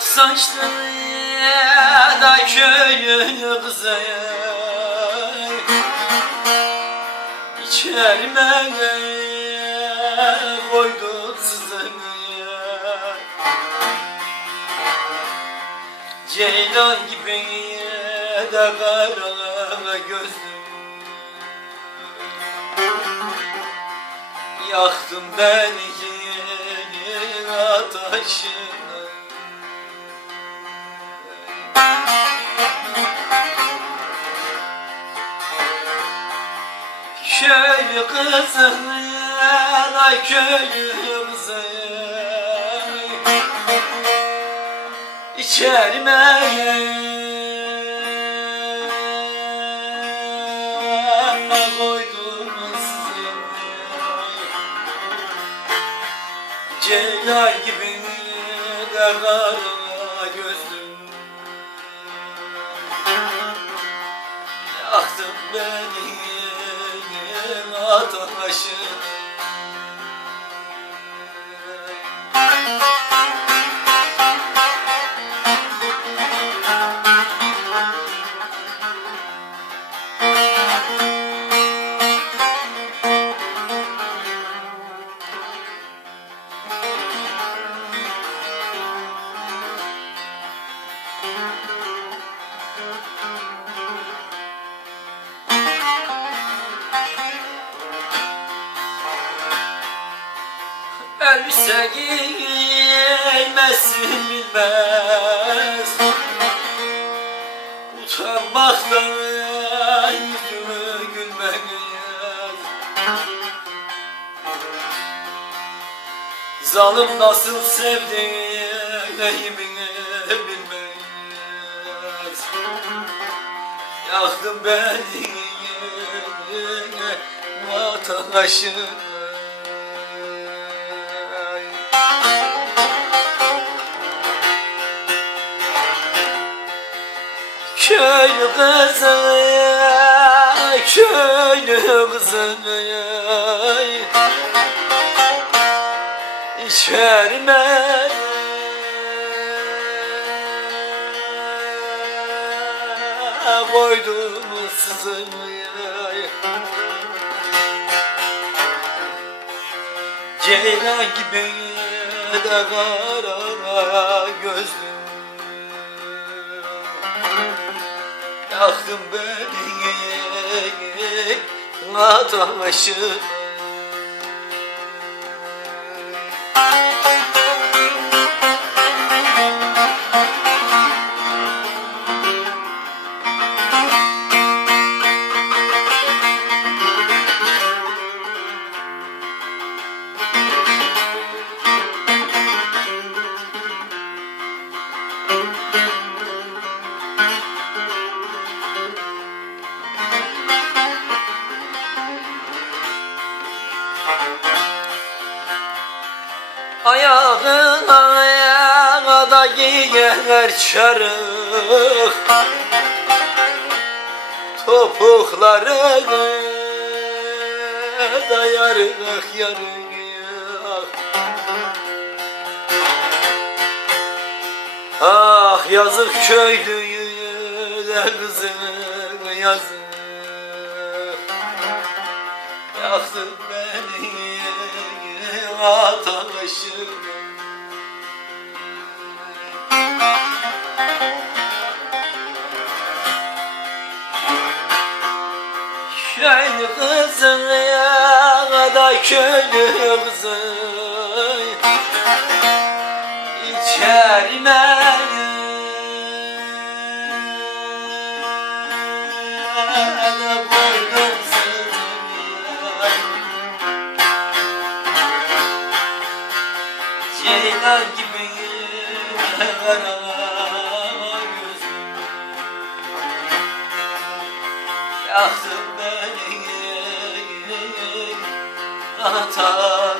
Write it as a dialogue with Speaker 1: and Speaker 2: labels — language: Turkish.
Speaker 1: Saçlı da köylü kızı İçerime koydu sızını. Ceylan gibi de kara gözlüm Yaktın beni ateşine Köylü kızı, ay köylü kızı İçerime koydum sizi Celal gibi de kara gözlüm Yaktın beni ateşine Elbise giymezsin bilmez. Utanmaktan yüzümü gülmez. Zalim nasıl sevdiğimi bilmez. Yaktın beni vatandaşına Köylü kızı, köylü kızı İçerime koydum sızımı Ceylan gibi de kara gözlüm Yaktın beni ateşine Ayağın ayağa da giyer çarık. Topukları da yarık yarık. Ah yazık köylüyü de kızım yazık. beni ateşine Köylü kızın ya da köylü kızın İçerime de koydum Ceylan gibi kara gözüm Yaktın beni atar